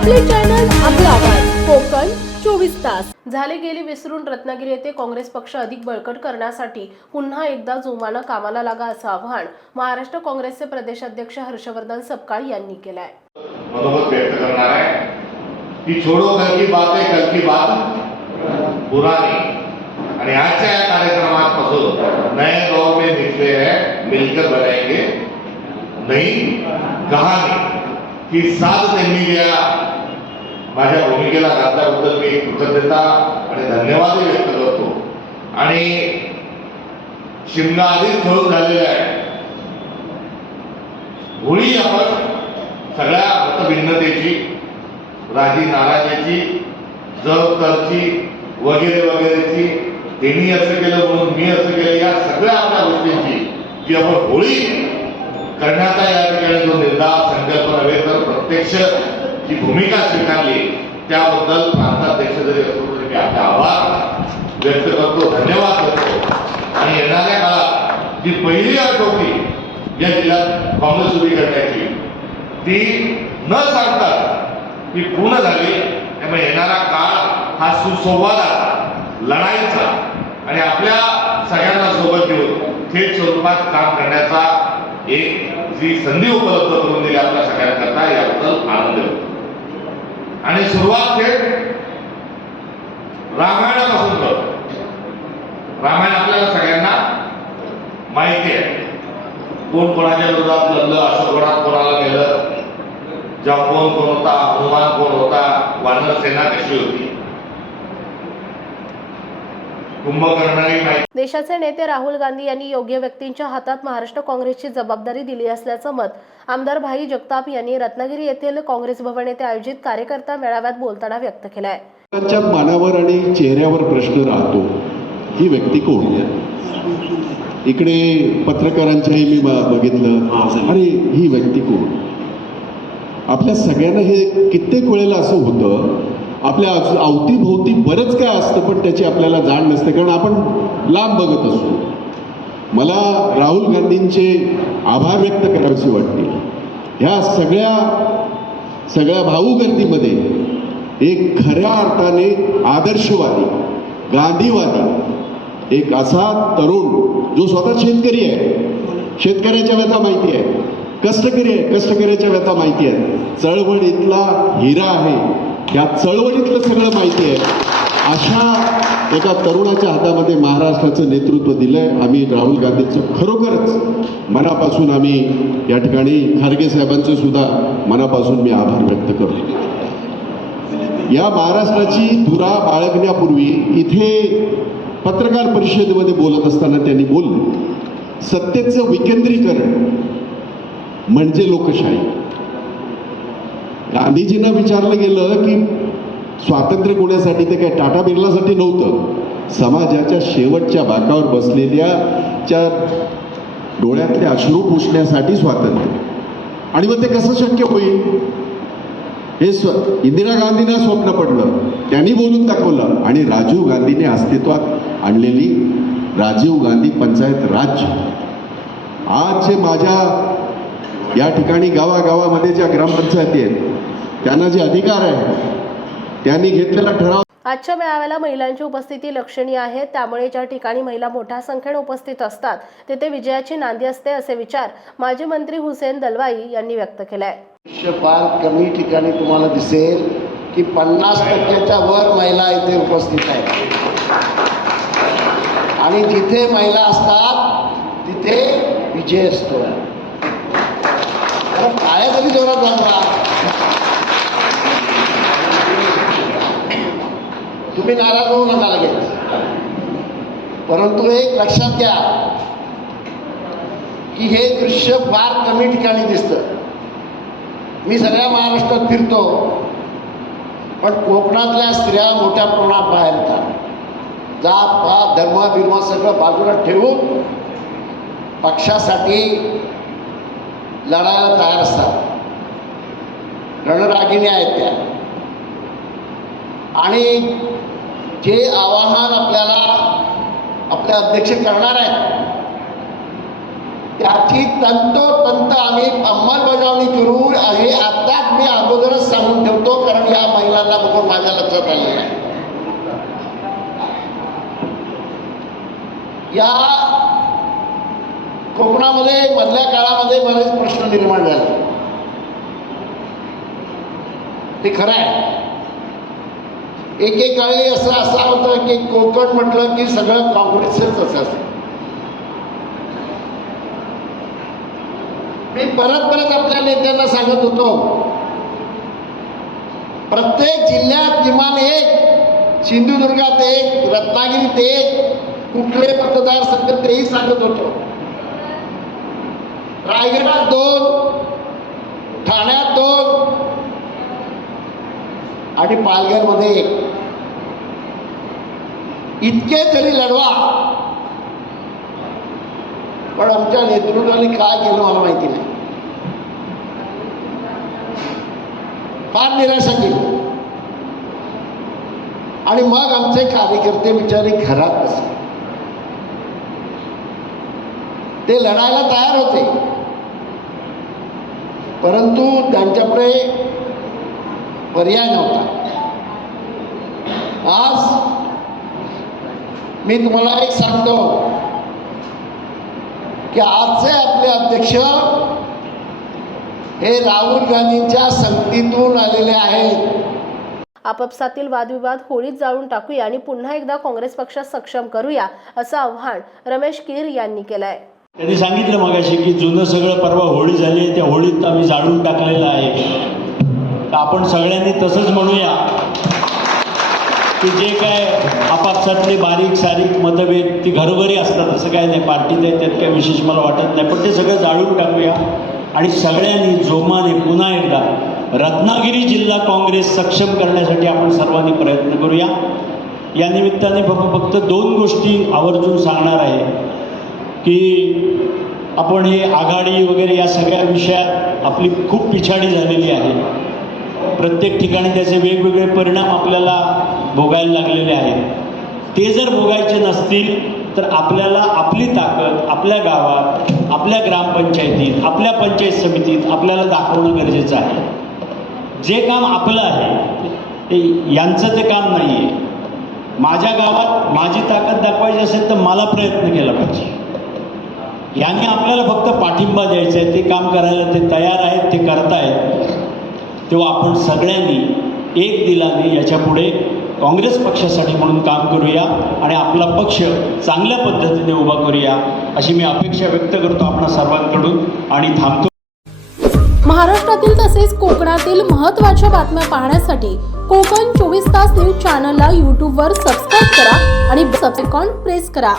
आपले चॅनल आपला आवाज कोकण चोवीस तास. झाले गेली विसरून रत्नागिरी येथे काँग्रेस पक्ष अधिक बळकट करण्यासाठी पुन्हा एकदा जोमानं कामाला लागा असं आवाहन महाराष्ट्र काँग्रेसचे प्रदेशाध्यक्ष हर्षवर्धन सपकाळ यांनी केलं आहे मनोगत व्यक्त करणार आहे. की छोडो कल की बात आहे कल की बात. पुरानी आणि आजच्या या कार्यक्रमापासून नए दौर में निकले हैं मिलकर बनाएंगे नई कहानी. ही साथ त्यांनी दिल्या माझ्या भूमिकेला घातल्याबद्दल मी कृतज्ञता आणि धन्यवादही व्यक्त करतो. आणि शिमगा आधीच ठळून झालेला आहे. होळी आपण सगळ्या मतभिन्नतेची राजी नाराजीची जग तरची वगैरे वगैरेची त्यांनी असं केलं म्हणून मी असं केलं या सगळ्या आपल्या गोष्टींची जी आपण होळी करण्याचा या ठिकाणी जो निर्धार संकल्पना नव्हे तर प्रत्यक्ष जी भूमिका स्वीकारली त्याबद्दल प्रांताध्यक्ष जरी असतो तरी मी आपले आभार व्यक्त करतो धन्यवाद करतो. आणि येणाऱ्या काळात जी पहिली अट होती या जिल्ह्यात काँग्रेस उभी करण्याची ती न सांगता ती पूर्ण झाली. त्यामुळे येणारा काळ हा सुसंवादाचा लढाईचा आणि आपल्या सगळ्यांना सोबत घेऊन थेट स्वरूपात काम करण्याचा एक जी संधी उपलब्ध करून दिली आपल्या सगळ्यांकरता याबद्दल आनंद होतो आणि सुरुवात थेट रामायणापासून करतो रामायण आपल्याला सगळ्यांना माहिती आहे. कोण कोणाच्या विरोधात लढलं अशोकवनात कोणाला गेलं जांबोन कोण होता हनुमान कोण होता वानर सेना कशी होती? देशाचे नेते राहुल गांधी यांनी योग्य व्यक्तींच्या हातात महाराष्ट्र काँग्रेसची जबाबदारी दिली असल्याचं मत आमदार भाई जगताप यांनी रत्नागिरी येथील काँग्रेस भवन येथे आयोजित कार्यकर्ता मेळाव्यात बोलताना व्यक्त केलं आहे लोकांच्या मानावर आणि चेहऱ्यावर प्रश्न राहतो ही व्यक्ती कोण? इकडे पत्रकारांच्याही मी बघितलं. अरे ही व्यक्ती कोण? आपल्या सगळ्यांना हे कित्येक वेळेला असं होतं आपल्या अवतीभोवती बरंच काय असतं पण त्याची आपल्याला जाण नसते. कारण आपण लांब बघत असतो. मला राहुल गांधींचे आभार व्यक्त करावेसे वाटते. ह्या सगळ्या सगळ्या भाऊगर्दीमध्ये एक खऱ्या अर्थाने आदर्शवादी गांधीवादी एक असा तरुण जो स्वतः शेतकरी आहे. शेतकऱ्याच्या व्यथा माहिती आहे. कष्टकरी आहे. कष्टकऱ्याच्या व्यथा माहिती आहे. चळवळीतला हिरा आहे. या चळवळीतलं सगळं माहिती आहे. अशा एका तरुणाच्या हातामध्ये महाराष्ट्राचं नेतृत्व दिलंय. आम्ही राहुल गांधींचं खरोखरच मनापासून आम्ही या ठिकाणी खारगे साहेबांचं सुद्धा मनापासून मी आभार व्यक्त करतो. या महाराष्ट्राची धुरा बाळगण्यापूर्वी इथे पत्रकार परिषदेमध्ये बोलत असताना त्यांनी बोलले सत्तेचं विकेंद्रीकरण म्हणजे लोकशाही. गांधीजींना विचारलं गेलं की स्वातंत्र्य कोणासाठी ते काय टाटा बिर्लासाठी नव्हतं. समाजाच्या शेवटच्या बाकावर बसलेल्या च्या डोळ्यातले अश्रू पुसण्यासाठी स्वातंत्र्य. आणि मग ते कसं शक्य होईल? हे स्व इंदिरा गांधींना स्वप्न पडलं. त्यांनी बोलून दाखवलं. आणि राजीव गांधीने अस्तित्वात आणलेली राजीव गांधी पंचायत राज्य आज जे माझ्या या ठिकाणी गावागावामध्ये ज्या ग्रामपंचायती आहेत त्यांना जे अधिकार आहे त्यांनी घेतलेला ठराव आजच्या मेळाव्याला महिलांची उपस्थिती लक्षणीय आहे. त्यामुळे ज्या ठिकाणी महिला मोठ्या संख्येने उपस्थित असतात तिथे विजयाची नांदी असते असे विचार माजी मंत्री हुसेन दलवाई यांनी व्यक्त केलाय. फार कमी ठिकाणी तुम्हाला दिसेल की पन्नास टक्क्याच्या वर महिला इथे उपस्थित आहेत. आणि जिथे महिला असतात तिथे विजय असतो. आपण काय तरी जोरात वाजवा तुम्ही नाराज होऊ नका लगेच. परंतु एक लक्षात घ्या की हे दृश्य फार कमी ठिकाणी दिसतं. मी सगळ्या महाराष्ट्रात फिरतो पण कोकणातल्या स्त्रिया मोठ्या प्रमाणात बाहेर येतात. जात पात धर्म बिर्म सगळं बाजूला ठेवून पक्षासाठी लढायला तयार असतात. रणरागिणी आहेत त्या. आणि जे आवाहन आपल्याला आपले अध्यक्ष करणार आहेत त्याची तंतोतंत आम्ही अंमलबजावणी करू हे आत्ताच मी अगोदरच सांगून ठेवतो कारण या महिलांना बघून माझ्या लक्षात आलेलं आहे. या कोकणामध्ये मधल्या काळामध्ये बरेच प्रश्न निर्माण झाले. ते खरं आहे. एकेकाळी असं असं होतं की कोकण म्हटलं की सगळं काँग्रेसच असायचं मी परत परत आपल्या नेत्यांना सांगत होतो प्रत्येक जिल्ह्यात किमान एक सिंधुदुर्गात एक रत्नागिरीत एक कुठले मतदारसंघ तेही सांगत होतो. रायगडात दोन ठाण्यात दोन आणि पालघरमध्ये एक. इतके तरी लढवा. पण आमच्या नेतृत्वाने काय केलं मला माहिती नाही. फार निराशा केली. आणि मग आमचे कार्यकर्ते बिचारे घरात बसले. ते लढायला तयार होते. परंतु त्यांच्याकडे पर्याय नव्हता. आज मी तुम्हाला एक सांगतो की आजचे आपले अध्यक्ष हे राहुल गांधींच्या संगतीतून आलेले आहेत. आपापसातील वादविवाद होळीत जाळून टाकूया आणि पुन्हा एकदा काँग्रेस पक्षात सक्षम करूया असं आव्हान रमेश कीर यांनी केलंय. त्यांनी सांगितलं मगाशी की जुनं सगळं परवा होळी झाली आहे त्या होळीत आम्ही जाळून टाकलेलं आहे. तर आपण सगळ्यांनी तसंच म्हणूया की जे काय आपापसातले बारीक सारीक मतभेद ती घरोघरी असतात असं काय नाही. पार्टीत आहे त्यात काय विशेष मला वाटत नाही. पण ते सगळं जाळून टाकूया. आणि सगळ्यांनी जोमाने पुन्हा एकदा रत्नागिरी जिल्हा काँग्रेस सक्षम करण्यासाठी आपण सर्वांनी प्रयत्न करूया. या निमित्ताने फक्त फक्त दोन गोष्टी आवर्जून सांगणार आहे. की आपण हे आघाडी वगैरे या सगळ्या विषयात आपली खूप पिछाडी झालेली आहे. प्रत्येक ठिकाणी त्याचे वेगवेगळे परिणाम आपल्याला भोगायला लागलेले आहेत. ते जर भोगायचे नसतील तर आपल्याला आपली ताकद आपल्या गावात आपल्या ग्रामपंचायतीत आपल्या पंचायत समितीत आपल्याला दाखवणं गरजेचं आहे. जे काम आपलं आहे ते यांचं ते काम नाही आहे माझ्या गावात माझी ताकद दाखवायची असेल तर मला प्रयत्न केला पाहिजे. यांनी आपल्याला फक्त पाठिंबा द्यायचा आहे. ते काम करायला ते तयार आहेत ते करतायत. तेव्हा आपण सगळ्यांनी एक दिलाने याच्यापुढे काँग्रेस पक्षासाठी म्हणून काम करूया आणि आपला पक्ष चांगल्या पद्धतीने उभा करूया अशी मी अपेक्षा व्यक्त करतो आपण सर्वांकडून आणि थांबतो. महाराष्ट्रातील तसेच कोकणातील महत्त्वाच्या बातम्या पाहण्यासाठी कोकण चोवीस तास न्यूज चॅनलला यूट्यूबवर सबस्क्राईब करा आणि सबसेकॉन प्रेस करा.